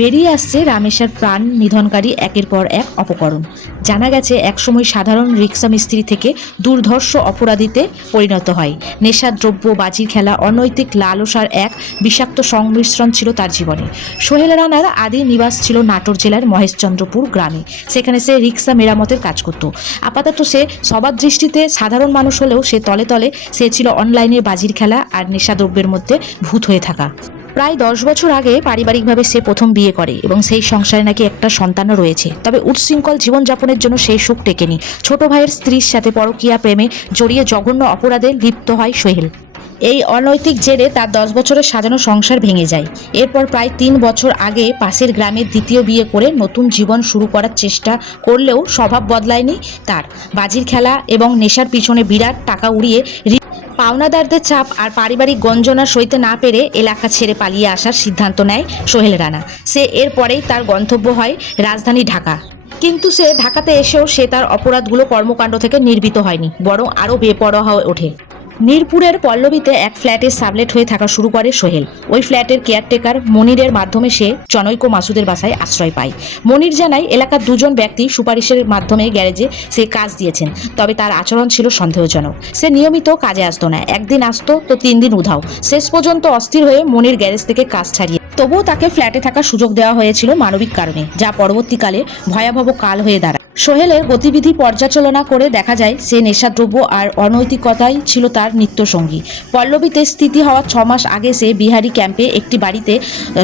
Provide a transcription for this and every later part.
বেরিয়ে আসছে রামেশ্বর প্রাণ নিধনকারী একের পর এক অপকরণ। জানা গেছে একসময় সাধারণ রিক্সা মিস্ত্রি থেকে দুর্ধর্ষ অপরাধীতে পরিণত হয়। নেশাদ্রব্য, বাজির খেলা, অনৈতিক লালসার এক বিষাক্ত সংমিশ্রণ ছিল তার জীবনে। সোহেল রানার আদি নিবাস ছিল নাটোর জেলার মহেশচন্দ্রপুর গ্রামে। সেখানে সে রিক্সা মেরামতের কাজ করত। আপাতত সে সবার দৃষ্টিতে সাধারণ মানুষ হলেও সে তলে তলে সে ছিল অনলাইনে বাজির খেলা আর নেশাদ্রব্যের মধ্যে ভূত হয়ে থাকা। প্রায় 10 বছর আগে পারিবারিকভাবে সে প্রথম বিয়ে করে এবং সেই সংসারে নাকি একটা সন্তানও রয়েছে। তবে উচ্ছৃঙ্খল জীবনযাপনের জন্য সেই সুখ টেকেনি। ছোট ভাইয়ের স্ত্রীর সাথে পরকীয়া প্রেমে জড়িয়ে জঘন্য অপরাধে লিপ্ত হয় সোহেল। এই অনৈতিক জেরে তার 10 বছরের সাজানো সংসার ভেঙে যায়। এরপর প্রায় 3 বছর আগে পাশের গ্রামে দ্বিতীয় বিয়ে করে নতুন জীবন শুরু করার চেষ্টা করলেও স্বভাব বদলায়নি তার। বাজির খেলা এবং নেশার পিছনে বিরাট টাকা উড়িয়ে পাওনাদারদের চাপ আর পারিবারিক গঞ্জনা সইতে না পেরে এলাকা ছেড়ে পালিয়ে আসার সিদ্ধান্ত নেয় সোহেল রানা। সে এরপরেই তার গন্তব্য হয় রাজধানী ঢাকা। কিন্তু সে ঢাকাতে এসেও সে তার অপরাধগুলো কর্মকাণ্ড থেকে নির্বৃত হয়নি, বরং আরও বেপরোয়া হয়ে ওঠে। মিরপুরের পল্লবীতে এক ফ্ল্যাটে সাবলেট হয়ে থাকা শুরু করে সোহেল। ওই ফ্ল্যাটের কেয়ারটেকার মনিরের মাধ্যমে সে জনৈক মাসুদের বাসায় আশ্রয় পায়। মনির জানায় এলাকার 2 জন ব্যক্তি সুপারিশের মাধ্যমে গ্যারেজে সে কাজ দিয়েছেন, তবে তার আচরণ ছিল সন্দেহজনক। সে নিয়মিত কাজে আসতো না, একদিন আসতো তো 3 দিন উধাও। শেষ পর্যন্ত অস্থির হয়ে মনির গ্যারেজ থেকে কাজ ছাড়িয়ে তবুও তাকে ফ্ল্যাটে থাকার সুযোগ দেওয়া হয়েছিল মানবিক কারণে, যা পরবর্তীকালে ভয়াবহ কাল হয়ে দাঁড়ায়। সোহেলের গতিবিধি পর্যালোচনা করে দেখা যায় সে নেশাদ্রব্য আর অনৈতিকতাই ছিল তার নিত্যসঙ্গী। পল্লবীতে স্থিতি হওয়ার 6 মাস আগে সে বিহারি ক্যাম্পে একটি বাড়িতে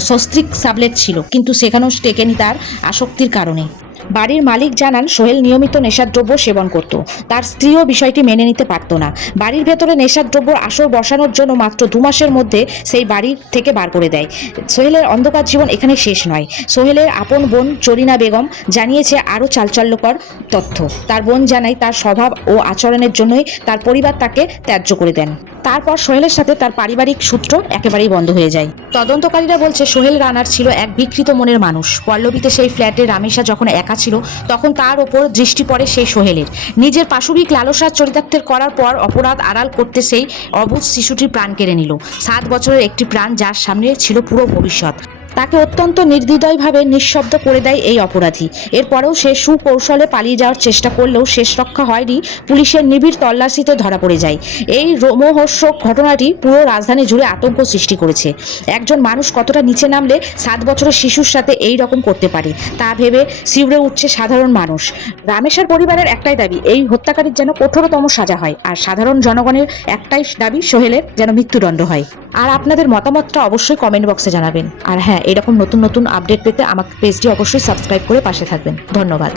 সস্ত্রীক সাবলেট ছিল, কিন্তু সেখানেও টেকেনি তার আসক্তির কারণে। বাড়ির মালিক জানান সোহেল নিয়মিত নেশাদ্রব্য সেবন করত। তার স্ত্রীও বিষয়টি মেনে নিতে পারত না। বাড়ির ভেতরে নেশাদ্রব্যর আসর বসানোর জন্য মাত্র 2 মাসের মধ্যে সেই বাড়ি থেকে বার করে দেয়। সোহেলের অন্ধকার জীবন এখানে শেষ নয়। সোহেলের আপন বোন জরিনা বেগম জানিয়েছে আরও চাঞ্চল্যকর তথ্য। তার বোন জানায় তার স্বভাব ও আচরণের জন্যই তার পরিবার তাকে ত্যায্য করে দেন। তারপর সোহেলের সাথে তার পারিবারিক সূত্র একেবারেই বন্ধ হয়ে যায়। তদন্তকারীরা বলছে সোহেল রানার ছিল এক বিকৃত মনের মানুষ। পল্লবীতে সেই ফ্ল্যাটে রামেশা যখন একা ছিল তখন তার ওপর দৃষ্টি পড়ে সেই সোহেলের। নিজের পাশবিক লালসার চরিতার্থের করার পর অপরাধ আড়াল করতে সেই অবুঝ শিশুটির প্রাণ কেড়ে নিল। 7 বছরের একটি প্রাণ যার সামনে ছিল পুরো ভবিষ্যৎ। তাকে অত্যন্ত নির্দ্বিধায়ভাবে নিঃশব্দ করে দেয় এই অপরাধী। এরপরেও সে সুকৌশলে পালিয়ে যাওয়ার চেষ্টা করলেও শেষ রক্ষা হয়নি, পুলিশের নিবিড় তল্লাশিতে ধরা পড়ে যায়। এই রোমহর্ষক ঘটনাটি পুরো রাজধানী জুড়ে আতঙ্ক সৃষ্টি করেছে। একজন মানুষ কতটা নিচে নামলে 7 বছরের শিশুর সাথে এই রকম করতে পারে তা ভেবে শিউরে উঠছে সাধারণ মানুষ। রামেশ্বর পরিবারের একটাই দাবি, এই হত্যাকারীর যেন কঠোরতম সাজা হয়, আর সাধারণ জনগণের একটাই দাবি, সোহেলের যেন মৃত্যুদণ্ড হয়। আর আপনাদের মতামতটা অবশ্যই কমেন্ট বক্সে জানাবেন। আর হ্যাঁ, এরকম নতুন নতুন আপডেট পেতে আমার পেজটি অবশ্যই সাবস্ক্রাইব করে পাশে থাকবেন। ধন্যবাদ।